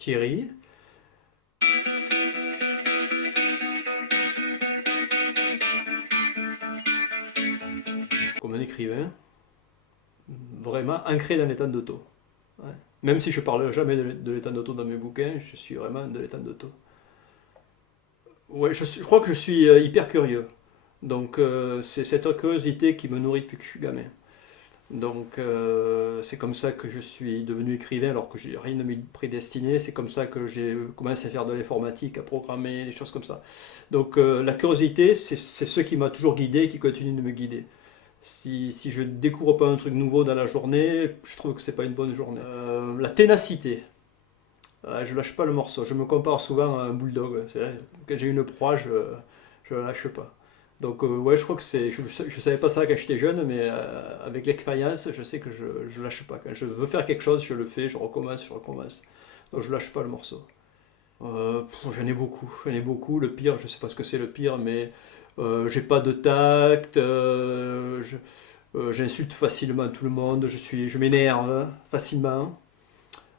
Thierry. Comme un écrivain, vraiment ancré dans l'état d'auto. Ouais. Même si je parle jamais de l'état d'auto dans mes bouquins, je suis vraiment de l'état d'auto. Ouais, je crois que je suis hyper curieux. Donc c'est cette curiosité qui me nourrit depuis que je suis gamin. Donc c'est comme ça que je suis devenu écrivain alors que j'ai rien de prédestiné. C'est comme ça que j'ai commencé à faire de l'informatique, à programmer, des choses comme ça. Donc la curiosité, c'est ce qui m'a toujours guidé et qui continue de me guider. Si je découvre pas un truc nouveau dans la journée, je trouve que c'est pas une bonne journée. La ténacité. Je lâche pas le morceau. Je me compare souvent à un bulldog. Quand j'ai une proie, je la lâche pas. Donc ouais, je crois que c'est. Je savais pas ça quand j'étais jeune, mais avec l'expérience, je sais que je lâche pas. Quand je veux faire quelque chose, je le fais, je recommence, je recommence. Donc je lâche pas le morceau. J'en ai beaucoup, j'en ai beaucoup. Le pire, je sais pas ce que c'est le pire, mais j'ai pas de tact. J'insulte facilement tout le monde. Je m'énerve facilement.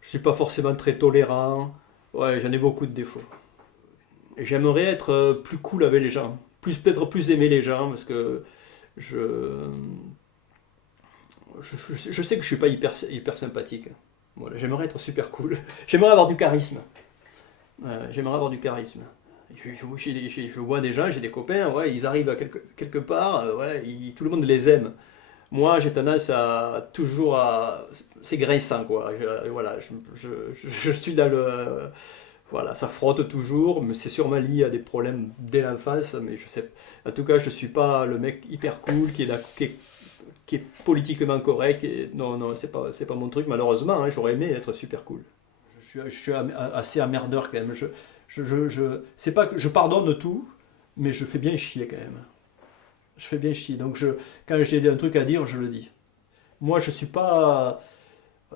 Je suis pas forcément très tolérant. Ouais, j'en ai beaucoup de défauts. J'aimerais être plus cool avec les gens, peut-être plus aimer les gens, parce que je, je sais que je suis pas hyper sympathique. Voilà, j'aimerais être super cool. J'aimerais avoir du charisme. J'aimerais avoir du charisme. Je vois des gens, j'ai des copains, ouais, ils arrivent à quelque part, ouais, tout le monde les aime. Moi, j'ai tendance à toujours à. C'est graissant, quoi. Voilà, je suis dans le. Voilà, ça frotte toujours, mais c'est sûrement lié à des problèmes dès l'enfance, mais je sais. En tout cas, je suis pas le mec hyper cool qui est politiquement correct. Non, non, c'est pas mon truc, malheureusement, hein, j'aurais aimé être super cool. Je suis assez emmerdeur quand même. C'est pas que je pardonne tout, mais je fais bien chier quand même. Je fais bien chier. Donc quand j'ai un truc à dire, je le dis. Moi, je suis pas.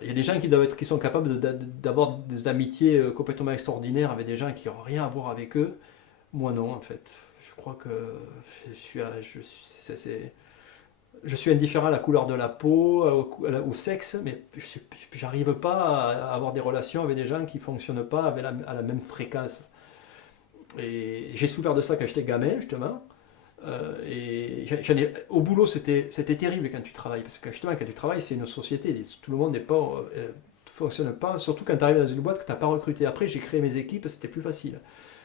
Il y a des gens qui sont capables d'avoir des amitiés complètement extraordinaires avec des gens qui n'ont rien à voir avec eux. Moi, non, en fait. Je crois que je suis indifférent à la couleur de la peau, au sexe, mais j'arrive pas à avoir des relations avec des gens qui ne fonctionnent pas à la même fréquence. Et j'ai souffert de ça quand j'étais gamin, justement. Au boulot, c'était terrible quand tu travailles, parce que justement, quand tu travailles, c'est une société, tout le monde n'est pas, fonctionne pas, surtout quand tu arrives dans une boîte que tu n'as pas recruté. Après, j'ai créé mes équipes, c'était plus facile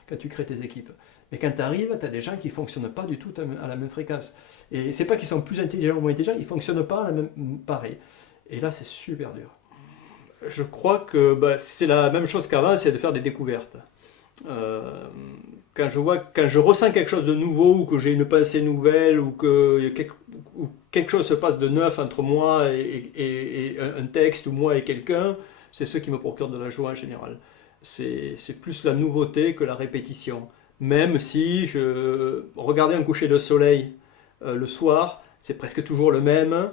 quand tu crées tes équipes. Mais quand tu arrives, tu as des gens qui ne fonctionnent pas du tout à la même fréquence. Et c'est pas qu'ils sont plus intelligents ou moins intelligents, ils ne fonctionnent pas à la même, pareil. Et là, c'est super dur. Je crois que bah, c'est la même chose qu'avant, c'est de faire des découvertes. Euh, quand je ressens quelque chose de nouveau, ou que j'ai une pensée nouvelle, ou quelque chose se passe de neuf entre moi et un texte, ou moi et quelqu'un, c'est ce qui me procure de la joie en général. C'est plus la nouveauté que la répétition. Même si regarder un coucher de soleil le soir, c'est presque toujours le même,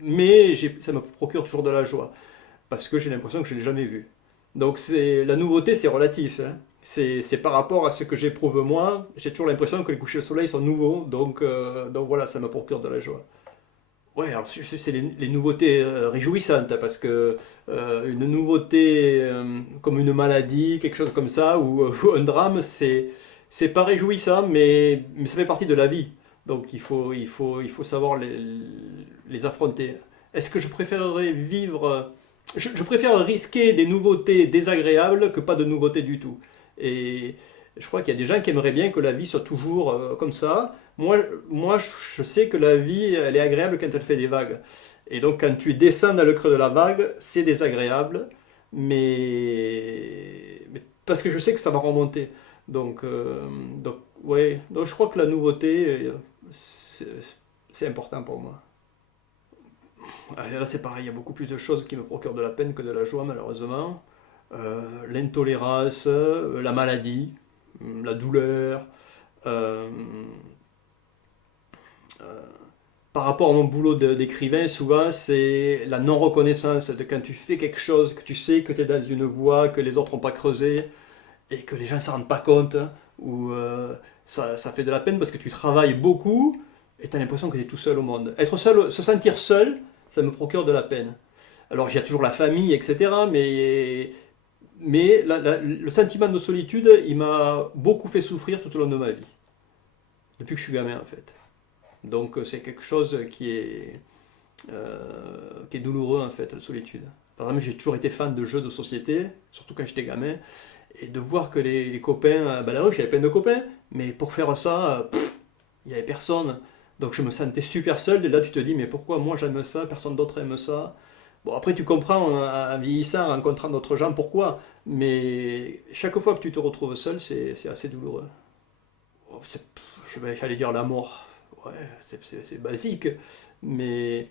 mais ça me procure toujours de la joie, parce que j'ai l'impression que je ne l'ai jamais vu. Donc la nouveauté, c'est relatif, hein. C'est par rapport à ce que j'éprouve moi. J'ai toujours l'impression que les couchers de soleil sont nouveaux, donc voilà, ça me procure de la joie. Ouais, alors c'est les nouveautés réjouissantes, parce que une nouveauté comme une maladie, quelque chose comme ça, ou un drame, c'est pas réjouissant, mais ça fait partie de la vie. Donc il faut savoir les affronter. Est-ce que je préférerais vivre je préfère risquer des nouveautés désagréables que pas de nouveautés du tout. Et je crois qu'il y a des gens qui aimeraient bien que la vie soit toujours comme ça. Moi, je sais que la vie, elle est agréable quand elle fait des vagues. Et donc, quand tu descends dans le creux de la vague, c'est désagréable, mais parce que je sais que ça va remonter. Donc ouais. Donc, je crois que la nouveauté, c'est c'est important pour moi. Là, c'est pareil, il y a beaucoup plus de choses qui me procurent de la peine que de la joie, malheureusement. L'intolérance, la maladie, la douleur. Euh, euh, Par rapport à mon boulot d'écrivain, souvent, c'est la non-reconnaissance de quand tu fais quelque chose, que tu sais que tu es dans une voie que les autres n'ont pas creusée et que les gens ne s'en rendent pas compte, ou ça fait de la peine parce que tu travailles beaucoup et tu as l'impression que tu es tout seul au monde. Être seul, se sentir seul, ça me procure de la peine. Alors il y a toujours la famille, etc. Mais le sentiment de solitude, il m'a beaucoup fait souffrir tout au long de ma vie, depuis que je suis gamin en fait. Donc c'est quelque chose qui est douloureux en fait, la solitude. Par exemple, j'ai toujours été fan de jeux de société, surtout quand j'étais gamin, et de voir que les copains, ben là j'avais plein de copains, mais pour faire ça, il n'y avait personne. Donc je me sentais super seul, et là tu te dis, mais pourquoi moi j'aime ça, personne d'autre aime ça. Bon, après tu comprends en vieillissant, en rencontrant d'autres gens, pourquoi, mais chaque fois que tu te retrouves seul, c'est assez douloureux. Oh, j'allais dire la mort, ouais, c'est basique, mais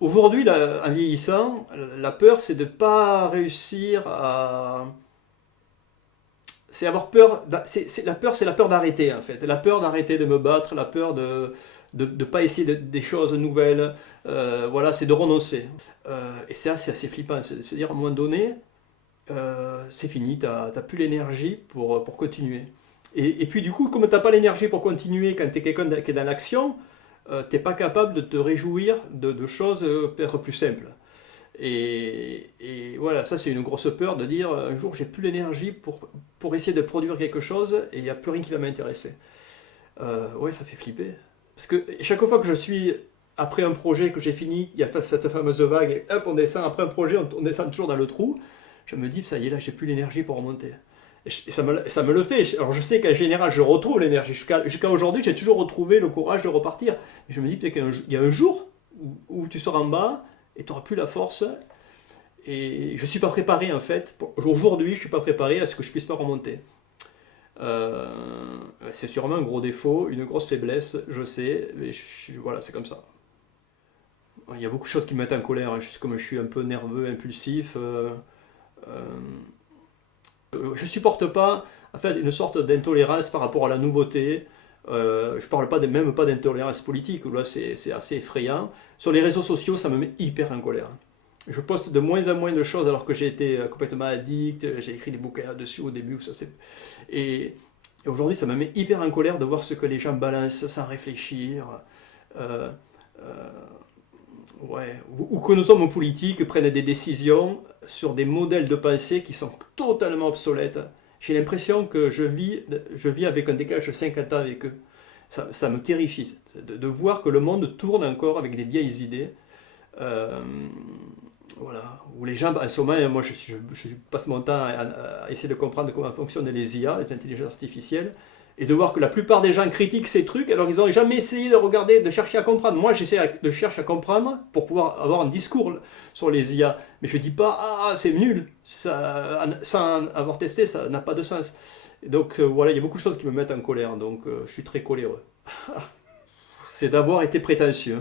aujourd'hui, en vieillissant, la peur, c'est de ne pas réussir à. C'est avoir peur. La peur, c'est la peur d'arrêter, en fait. La peur d'arrêter de me battre, la peur de ne pas essayer des choses nouvelles. Voilà, c'est de renoncer. Et ça, c'est assez flippant. C'est-à-dire, à un moment donné, c'est fini, tu n'as plus l'énergie pour continuer. Et puis, du coup, comme tu n'as pas l'énergie pour continuer quand tu es quelqu'un qui est dans l'action, tu n'es pas capable de te réjouir de choses peut-être plus simples. Et voilà, ça c'est une grosse peur de dire un jour j'ai plus l'énergie pour essayer de produire quelque chose et il n'y a plus rien qui va m'intéresser. Ouais, ça fait flipper. Parce que chaque fois que je suis après un projet que j'ai fini, il y a cette fameuse vague et hop, on descend après un projet, on descend toujours dans le trou. Je me dis, ça y est, là j'ai plus l'énergie pour remonter. Et ça me le fait. Alors je sais qu'en général, je retrouve l'énergie. Jusqu'à aujourd'hui, j'ai toujours retrouvé le courage de repartir. Et je me dis peut-être qu'il y a un jour où tu seras en bas et tu n'auras plus la force. Et je ne suis pas préparé en fait. Aujourd'hui, je ne suis pas préparé à ce que je puisse pas remonter. Euh, c'est sûrement un gros défaut, une grosse faiblesse, je sais. Mais voilà, c'est comme ça. Il y a beaucoup de choses qui me mettent en colère. Comme je suis un peu nerveux, impulsif. Euh, Je supporte pas en fait une sorte d'intolérance par rapport à la nouveauté. Je parle pas même pas d'intolérance politique, où là c'est assez effrayant. Sur les réseaux sociaux, ça me met hyper en colère. Je poste de moins en moins de choses alors que j'ai été complètement addict, j'ai écrit des bouquins là-dessus au début. Et, et aujourd'hui, ça me met hyper en colère de voir ce que les gens balancent sans réfléchir. Euh, euh, Ouais, ou que nos hommes politiques prennent des décisions sur des modèles de pensée qui sont totalement obsolètes. J'ai l'impression que je vis avec un décalage de 50 ans avec eux. Ça me terrifie de voir que le monde tourne encore avec des vieilles idées. Euh, voilà, où les gens, en ce moment, moi je passe mon temps à essayer de comprendre comment fonctionnent les IA, les intelligences artificielles, et de voir que la plupart des gens critiquent ces trucs, alors ils n'ont jamais essayé de regarder, de chercher à comprendre. Moi j'essaie de chercher à comprendre pour pouvoir avoir un discours sur les IA, mais je ne dis pas ah c'est nul, sans avoir testé ça n'a pas de sens. Et donc voilà, il y a beaucoup de choses qui me mettent en colère, donc je suis très coléreux. C'est d'avoir été prétentieux.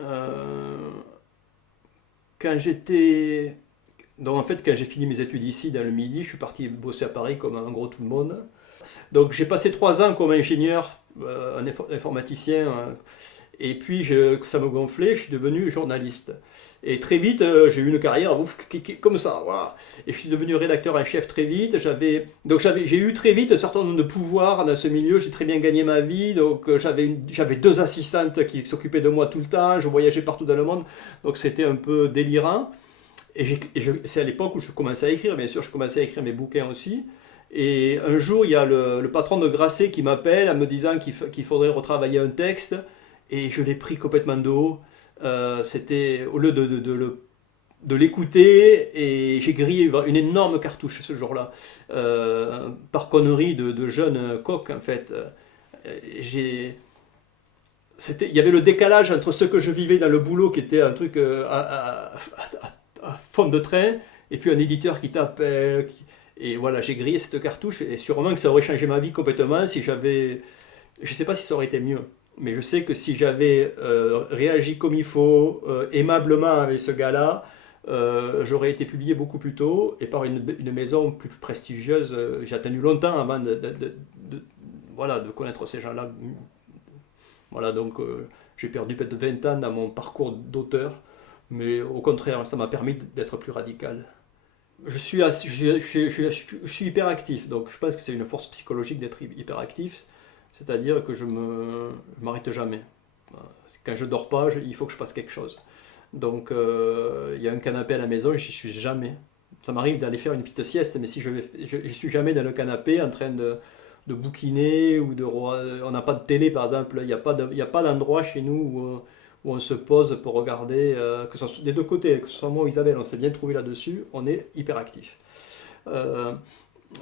Euh, Quand j'étais. Donc en fait, quand j'ai fini mes études ici dans le Midi, je suis parti bosser à Paris comme en gros tout le monde. Donc j'ai passé 3 ans comme ingénieur, un informaticien, et puis ça me gonflait, je suis devenu journaliste. Et très vite, j'ai eu une carrière ouf, comme ça, voilà. Et je suis devenu rédacteur en chef très vite. J'ai eu très vite un certain nombre de pouvoirs dans ce milieu. J'ai très bien gagné ma vie. Donc j'avais 2 assistantes qui s'occupaient de moi tout le temps. Je voyageais partout dans le monde. Donc c'était un peu délirant. C'est à l'époque où je commençais à écrire. Bien sûr, je commençais à écrire mes bouquins aussi. Et un jour, il y a le patron de Grasset qui m'appelle en me disant qu'il faudrait retravailler un texte. Et je l'ai pris complètement de haut. C'était au lieu de l'écouter, et j'ai grillé une énorme cartouche ce jour-là, par connerie de jeunes coqs en fait. J'ai, il y avait le décalage entre ce que je vivais dans le boulot, qui était un truc à fond de train, et puis un éditeur qui t'appelle. Et voilà, j'ai grillé cette cartouche, et sûrement que ça aurait changé ma vie complètement si j'avais. Je ne sais pas si ça aurait été mieux, mais je sais que si j'avais réagi comme il faut, aimablement avec ce gars-là, j'aurais été publié beaucoup plus tôt et par une maison plus prestigieuse. J'ai attendu longtemps avant voilà, de connaître ces gens-là. Voilà, donc j'ai perdu peut-être 20 ans dans mon parcours d'auteur, mais au contraire, ça m'a permis d'être plus radical. Je suis hyper actif, donc je pense que c'est une force psychologique d'être hyper actif, c'est-à-dire que je m'arrête jamais. Quand je dors pas, il faut que je fasse quelque chose. Donc il y a un canapé à la maison, j'y suis jamais. ça m'arrive d'aller faire une petite sieste, mais si je suis jamais dans le canapé en train de bouquiner on n'a pas de télé par exemple, il y a pas d'endroit chez nous où on se pose pour regarder, que ce soit des deux côtés, que ce soit moi ou Isabelle, on s'est bien trouvé là-dessus, on est hyper actif. Euh,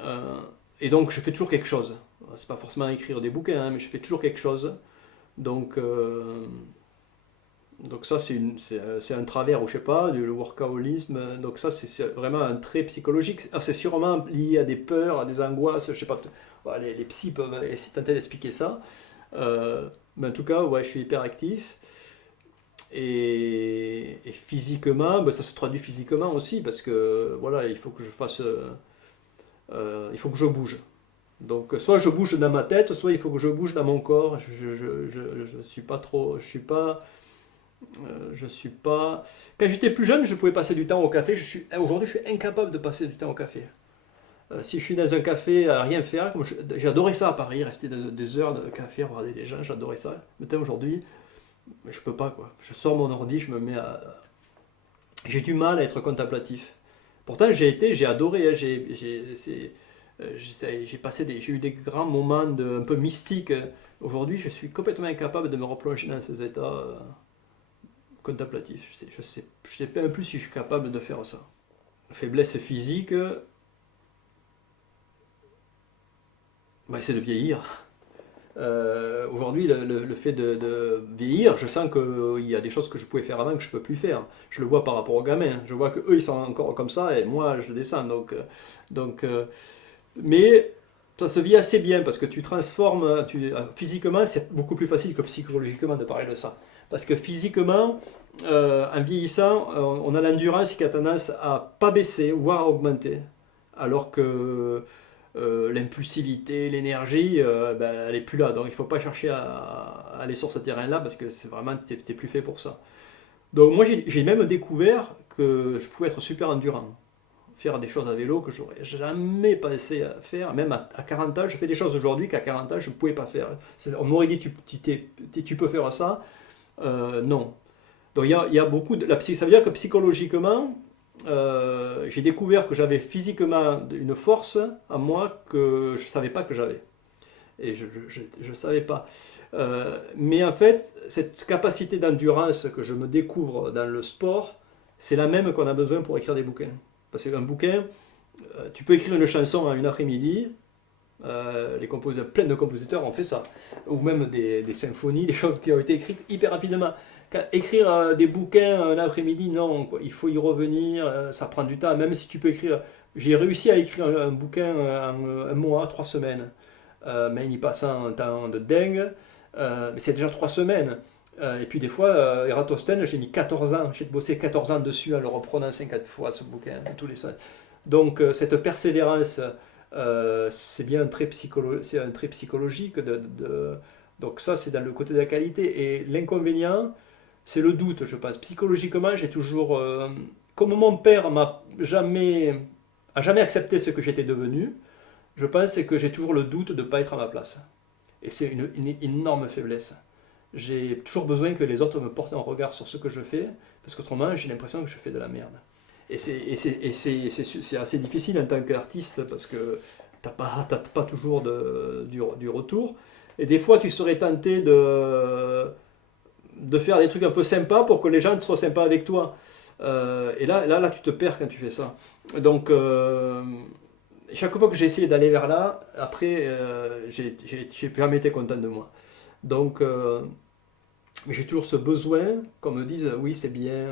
euh, et donc je fais toujours quelque chose. C'est pas forcément écrire des bouquins, hein, mais je fais toujours quelque chose. Donc, donc ça, c'est un travers, ou je sais pas, le workaholisme. Donc ça, c'est vraiment un trait psychologique. C'est sûrement lié à des peurs, à des angoisses. Je sais pas, voilà, les psys peuvent tenter d'expliquer ça. Mais en tout cas, ouais, je suis hyper actif. Et physiquement, ben, ça se traduit physiquement aussi, parce que voilà, il faut que je fasse, il faut que je bouge. Donc soit je bouge dans ma tête, soit il faut que je bouge dans mon corps. Je suis pas trop, je suis pas. Quand j'étais plus jeune, je pouvais passer du temps au café. Aujourd'hui, je suis incapable de passer du temps au café. Si je suis dans un café à rien faire, j'adorais ça à Paris, rester des heures de café, regarder les gens, j'adorais ça. Mais aujourd'hui, je peux pas quoi. Je sors mon ordi, je me mets à. J'ai du mal à être contemplatif. Pourtant, j'ai adoré. Hein, j'ai eu des grands moments un peu mystiques. Aujourd'hui, je suis complètement incapable de me replonger dans ces états contemplatifs. Je sais pas plus si je suis capable de faire ça. Faiblesse physique, bah, c'est de vieillir. Aujourd'hui, le fait de vieillir, je sens qu'il y a des choses que je pouvais faire avant que je ne peux plus faire. Je le vois par rapport aux gamins. Je vois qu'eux, ils sont encore comme ça et moi, je descends. Mais ça se vit assez bien parce que tu transformes, physiquement, c'est beaucoup plus facile que psychologiquement de parler de ça. Parce que physiquement, en vieillissant, on a l'endurance qui a tendance à pas baisser, voire à augmenter. Alors que l'impulsivité, l'énergie, ben, elle n'est plus là. Donc il ne faut pas chercher à aller sur ce terrain-là parce que c'est vraiment, tu n'es plus fait pour ça. Donc moi j'ai même découvert que je pouvais être super endurant. Faire des choses à vélo que j'aurais jamais pensé à faire. Même à 40 ans, je fais des choses aujourd'hui qu'à 40 ans je ne pouvais pas faire. On m'aurait dit tu peux faire ça. Non. Donc il y a beaucoup de. Ça veut dire que psychologiquement, j'ai découvert que j'avais physiquement une force à moi que je ne savais pas que j'avais. Et je ne savais pas. Mais en fait, cette capacité d'endurance que je me découvre dans le sport, c'est la même qu'on a besoin pour écrire des bouquins. Parce qu'un bouquin, tu peux écrire une chanson en une après-midi, plein de compositeurs ont fait ça. Ou même des symphonies, des choses qui ont été écrites hyper rapidement. Écrire des bouquins un après-midi, non, quoi. Il faut y revenir, ça prend du temps. Même si tu peux écrire. J'ai réussi à écrire un bouquin en un mois, 3 semaines. Mais il y passe un temps de dingue. Mais c'est déjà 3 semaines. Et puis des fois, Eratosthène, j'ai mis 14 ans. J'ai bossé 14 ans dessus en le reprenant 50 fois ce bouquin, tous les semaines. Donc cette persévérance, c'est bien c'est un trait psychologique. Donc ça, c'est dans le côté de la qualité. Et l'inconvénient, c'est le doute, je pense. Psychologiquement, j'ai toujours... comme mon père a jamais accepté ce que j'étais devenu, je pense que j'ai toujours le doute de ne pas être à ma place. Et c'est une énorme faiblesse. J'ai toujours besoin que les autres me portent un regard sur ce que je fais, parce qu'autrement, j'ai l'impression que je fais de la merde. Et c'est assez difficile en tant qu'artiste, parce que t'as pas toujours du retour. Et des fois, tu serais tenté de faire des trucs un peu sympas pour que les gens soient sympas avec toi. Et là, tu te perds quand tu fais ça. Donc, chaque fois que j'ai essayé d'aller vers là, après, j'ai jamais été content de moi. Donc, mais j'ai toujours ce besoin qu'on me dise oui, c'est bien.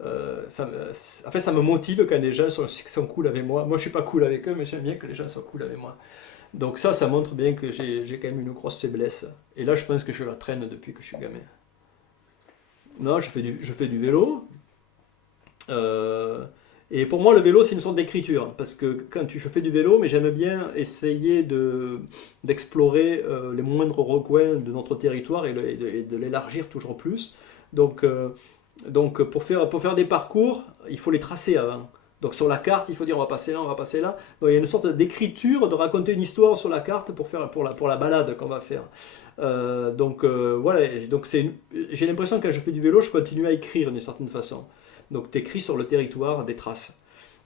En fait, ça me motive quand les gens sont cool avec moi. Moi, je suis pas cool avec eux, mais j'aime bien que les gens soient cool avec moi. Donc ça montre bien que j'ai quand même une grosse faiblesse. Et là, je pense que je la traîne depuis que je suis gamin. Non, je fais du vélo. Et pour moi, le vélo, c'est une sorte d'écriture. Parce que je fais du vélo, mais j'aime bien essayer d'explorer les moindres recoins de notre territoire et de l'élargir toujours plus. Donc, pour faire des parcours, il faut les tracer avant. Donc sur la carte, il faut dire on va passer là, on va passer là. Donc il y a une sorte d'écriture, de raconter une histoire sur la carte pour la balade qu'on va faire. Voilà, donc j'ai l'impression que quand je fais du vélo, je continue à écrire d'une certaine façon. Donc tu écris sur le territoire des traces.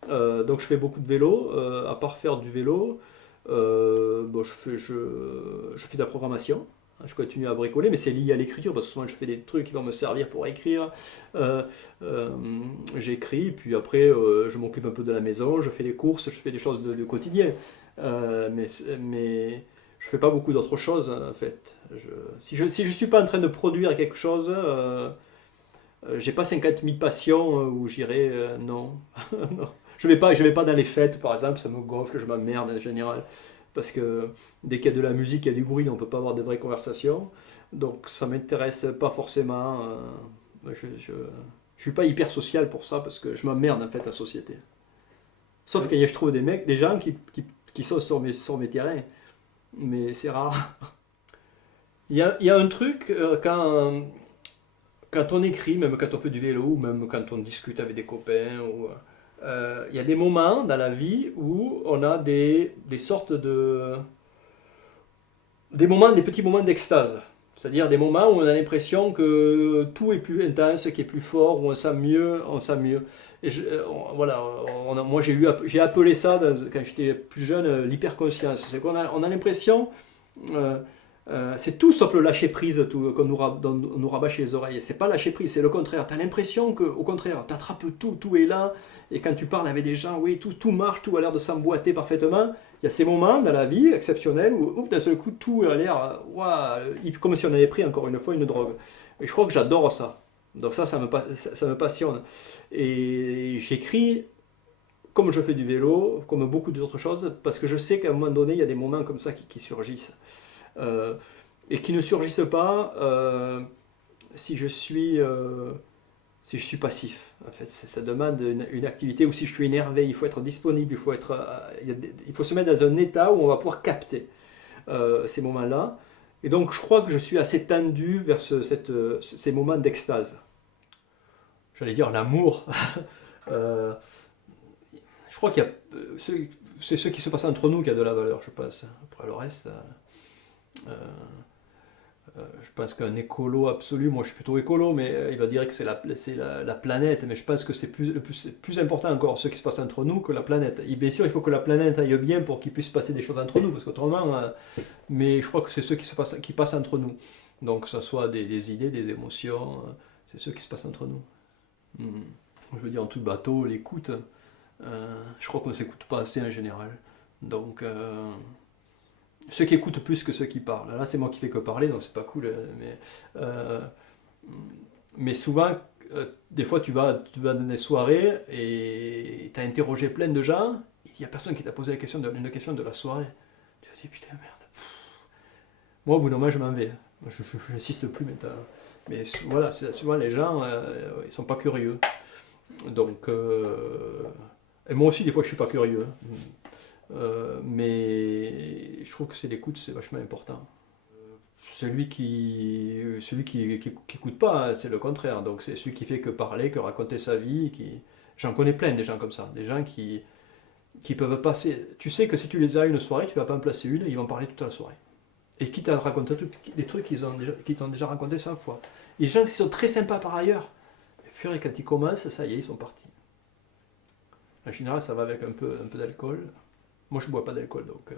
Donc je fais beaucoup de vélo. À part faire du vélo, bon, je fais de la programmation. Je continue à bricoler, mais c'est lié à l'écriture, parce que souvent je fais des trucs qui vont me servir pour écrire. Euh, euh, J'écris, puis après je m'occupe un peu de la maison, je fais les courses, je fais des choses de quotidien. Mais je fais pas beaucoup d'autres choses, hein, en fait. Si je suis pas en train de produire quelque chose, j'ai pas 50 000 passions où j'irai, non. Non. Je vais pas dans les fêtes, par exemple, ça me gonfle, je m'emmerde en général. Parce que dès qu'il y a de la musique, il y a du bruit, on ne peut pas avoir de vraies conversations. Donc ça m'intéresse pas forcément. Je suis pas hyper social pour ça, parce que je m'emmerde en fait la société. Sauf que je trouve des gens qui sont sur mes terrains. Mais c'est rare. Il y a un truc, quand on écrit, même quand on fait du vélo, ou même quand on discute avec des copains, il y a des moments dans la vie où on a des sortes des petits moments d'extase. C'est-à-dire des moments où on a l'impression que tout est plus intense, qui est plus fort, où on sent mieux, on sent mieux. Voilà, moi j'ai appelé ça, quand j'étais plus jeune, l'hyperconscience. C'est on a l'impression, euh, c'est tout sauf le lâcher prise qu'on nous rabâche les oreilles. C'est pas lâcher prise, c'est le contraire. Tu as l'impression que, au contraire, tu attrapes tout, tout est là. Et quand tu parles avec des gens, oui, tout marche, tout a l'air de s'emboîter parfaitement. Il y a ces moments dans la vie exceptionnels où d'un seul coup tout a l'air, comme si on avait pris encore une fois une drogue. Et je crois que j'adore ça. Donc ça me passionne. Et j'écris comme je fais du vélo, comme beaucoup d'autres choses, parce que je sais qu'à un moment donné, il y a des moments comme ça qui surgissent. Euh, et qui ne surgissent pas si je suis si je suis passif. En fait, ça demande une activité où si je suis énervé, il faut être disponible, il faut se mettre dans un état où on va pouvoir capter ces moments-là. Et donc, je crois que je suis assez tendu vers ces moments d'extase. J'allais dire l'amour. Euh, je crois qu'il y a c'est ce qui se passe entre nous qui a de la valeur, je pense. Après le reste, je pense qu'un écolo absolu, moi je suis plutôt écolo, mais il va dire que la planète, mais je pense que c'est plus important encore ce qui se passe entre nous que la planète. Et bien sûr, il faut que la planète aille bien pour qu'il puisse se passer des choses entre nous, parce qu'autrement, mais je crois que c'est ce qui passe entre nous. Donc que ce soit des idées, des émotions, c'est ce qui se passe entre nous. Hmm. Je veux dire, en tout bateau, l'écoute, je crois qu'on ne s'écoute pas assez en général. Donc, ceux qui écoutent plus que ceux qui parlent. Là, c'est moi qui fais que parler, donc c'est pas cool. Euh, mais souvent, des fois, tu vas dans des soirées et tu as interrogé plein de gens. Il n'y a personne qui t'a posé une question de la soirée. Tu te dis, putain, merde. Moi, au bout d'un moment, je m'en vais. Je n'insiste plus maintenant. Mais voilà, souvent les gens, ils sont pas curieux. Donc, et moi aussi, des fois, je suis pas curieux. Mais je trouve que c'est l'écoute, c'est vachement important. Celui qui écoute pas, hein, c'est le contraire. Donc c'est celui qui fait que parler, que raconter sa vie. J'en connais plein des gens comme ça, des gens qui peuvent passer. Tu sais que si tu les as une soirée, tu vas pas en placer une, ils vont parler toute la soirée. Et quitte à te raconter des trucs qu'ils t'ont déjà raconté 100 fois. Les gens qui sont très sympas par ailleurs, et puis quand ils commencent, ça y est, ils sont partis. En général, ça va avec un peu d'alcool. Moi, je bois pas d'alcool, donc.